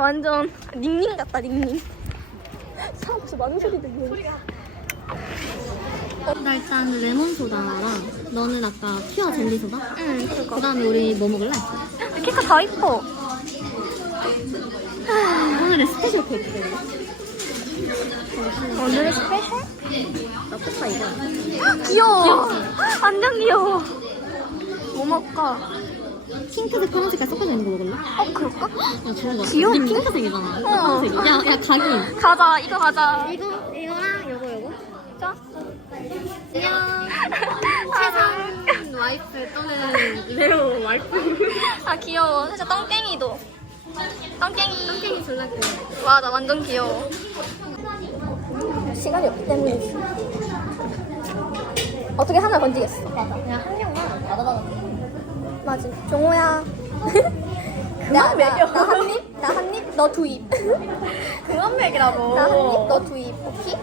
완전 닝닝 같다 닝닝. 사람 벌써 많은 소리 들리네. 나 일단 레몬 소다랑 너는 아까 퓨어 젤리 소다? 응 그거. 그다음에 우리 뭐 먹을래? 케이크 다 이뻐. 오늘의 스페셜 케이크. 오늘의 스페셜? 나 포카 이거. 귀여워. 완전 귀여워. 뭐 먹을까? 핑크색 파란색깔 섞어져 있는 거 먹을래? 어 그럴까? 야 좋은 거 같아. 귀여운데? 네 핑크색이잖아. 어. 파란색이. 야, 야 가기. 가자 이거 가자. 이거 이거랑 요거 요거. 자. 안녕. 최상 와이프 또는 레오 와이프. 아 귀여워. 진짜 똥땡이도. 똥땡이. 땡땡이 졸라 귀여워. 맞아 완전 귀여워. 시간이 없기 때문이지. 어떻게 하나 건지겠어. 맞아. 그냥 한 명만 받아다가. 맞아. 종호야. 나, 나, 나한 입, 나 한 입, 너 두 입. 그런 맥이라고. 나 한 입, 너 두 입. 오케이?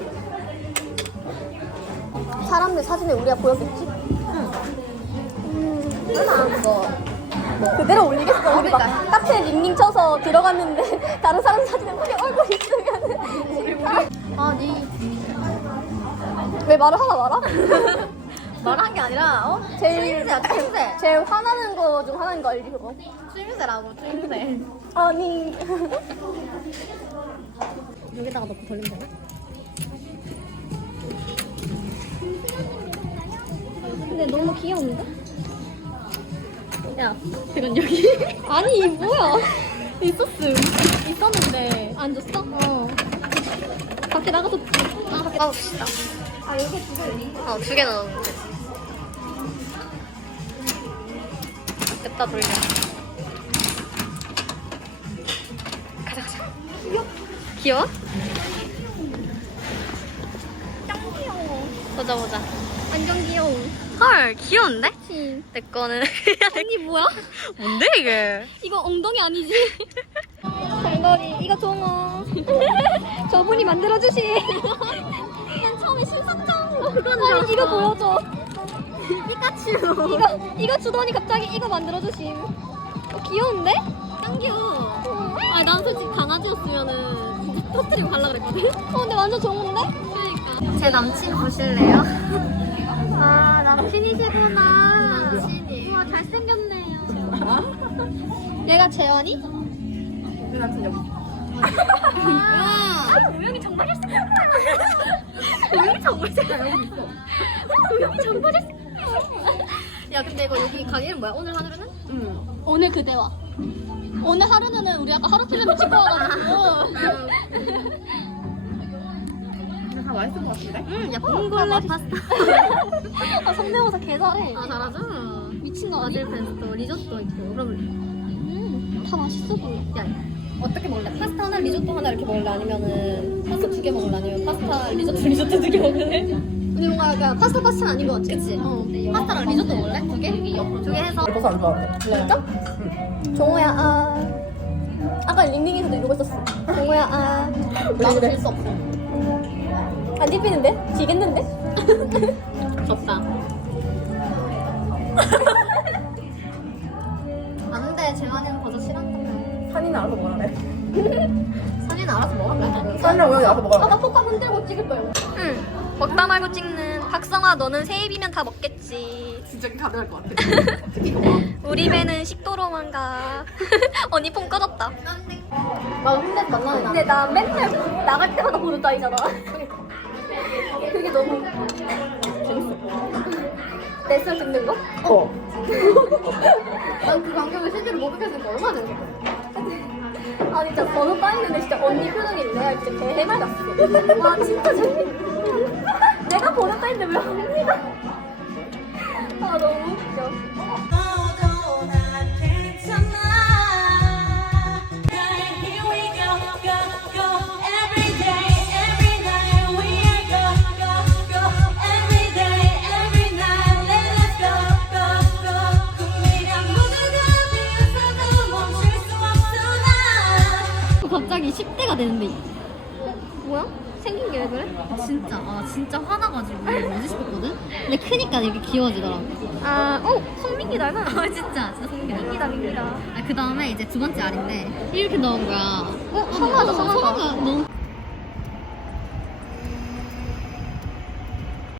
사람들 사진에 우리가 보였겠지? 음, 설마 그거 그대로 올리겠어. 우리 막 카페 링링 쳐서 들어갔는데 다른 사람 사진에 우리 얼굴 있으면 아 니 왜 말을 하나 말아? 말한 게 아니라 어? 제일 추임새야 추임새. 제일 화나는 거 중 하나인 거 알지 그거? 추임새라고 추임새. 아니 여기다가 넣고 돌리면 되나? 근데 너무 귀여운데? 야 그건 여기 아니 뭐야? 있었음 있었는데 안 줬어? 어 밖에 나가서 아, 바꿔봅시다 아 여기 두 개. 어두 개 넣었는데 됐다 돌려 가자 가자 귀여워? 귀여워? 짱 귀여워. 보자 보자 완전 귀여워. 헐 귀여운데? 그치. 내 거는 언니 뭐야? 뭔데 이게 이거 엉덩이 아니지? 장거리 이거 종어. 저분이 만들어 주신. 아니 이거 보여줘. 피카츄 이거 이거 주더니 갑자기 이거 만들어 주심. 어, 귀여운데? 짱 귀여워 아난 솔직히 강아지였으면은 진짜 터트리고 갈라 그랬거든 어 근데 완전 좋은데? 그러니까 제 남친 보실래요? 아 남친이시구나 남친이에요. 우와 잘생겼네요 얘가 재원이? 내 남친 여기. 아 우영이 정말 잘생겼다. 우영이 정말 잘 우영이 정말 잘야 근데 이거 여기 가게 이름 뭐야? 오늘 하루는? 응. 오늘 그대와. 오늘 하루는 우리 아까 하루 필름 찍고 와가지고. 근데 다 맛있을 것 같은데? 응야 봉골레 파스타 아, 성대모사 개 잘해. 아 잘하죠? 미친 거 아니야? 바질 페스토 리조또 있고 그럼 음, 다 맛있어 보여. 야 어떻게 먹을래? 파스타 하나 리조또 하나 이렇게 먹을래? 아니면은 파스타 두 개 먹을래? 아니면 파스타 리조또 리조또 두개 먹을래? 근데 뭔가 약간 파스타 파스타는 아닌 것 같아. 그치? 어 파스타랑 리조또 먹을래? 두 개? 두 개 해서 버섯 안 좋아하는데. 진짜? 종호야, 아. 아까 링링에서도 이러고 있었어. 종호야, 아. 나도 될수 없어 안 집히는데? 지겠는데? 졌다 산이랑 우영이 알아서 먹으래. 아까 포카 흔들고 찍을 거예요. 응. 먹다 말고 찍는 박성아, 너는 세 입이면 다 먹겠지. 진짜 가능할 것 같아. 우리 배는 식도로만 가. 언니 폰 꺼졌다. 나 혼자 만나는 근데 나 맨날 나갈 때마다 보는 따이잖아. 그게 너무 재밌어. 레슨 듣는 거? 어. 난 그 광경을 실제로 못 느꼈으니까 얼마나 재밌어 아 진짜 번호 따이는데 진짜 언니 표정이 내가 진짜 개 해맑았어. 와 진짜 재밌. 내가 번호 따이는데 왜 언니가? 아 너무 웃겨. 10대가 되는데 뭐야? 생긴 게 왜 그래? 진짜 아 진짜 화나가지고 뭐지 싶었거든? 근데 크니까 이렇게 귀여워지더라고 아, 어 성민기 닮아. 아 진짜 진짜 성기다 민기다 민기다. 아, 그 다음에 이제 두 번째 알인데 이렇게 넣은 거야 어, 성하다, 성하다.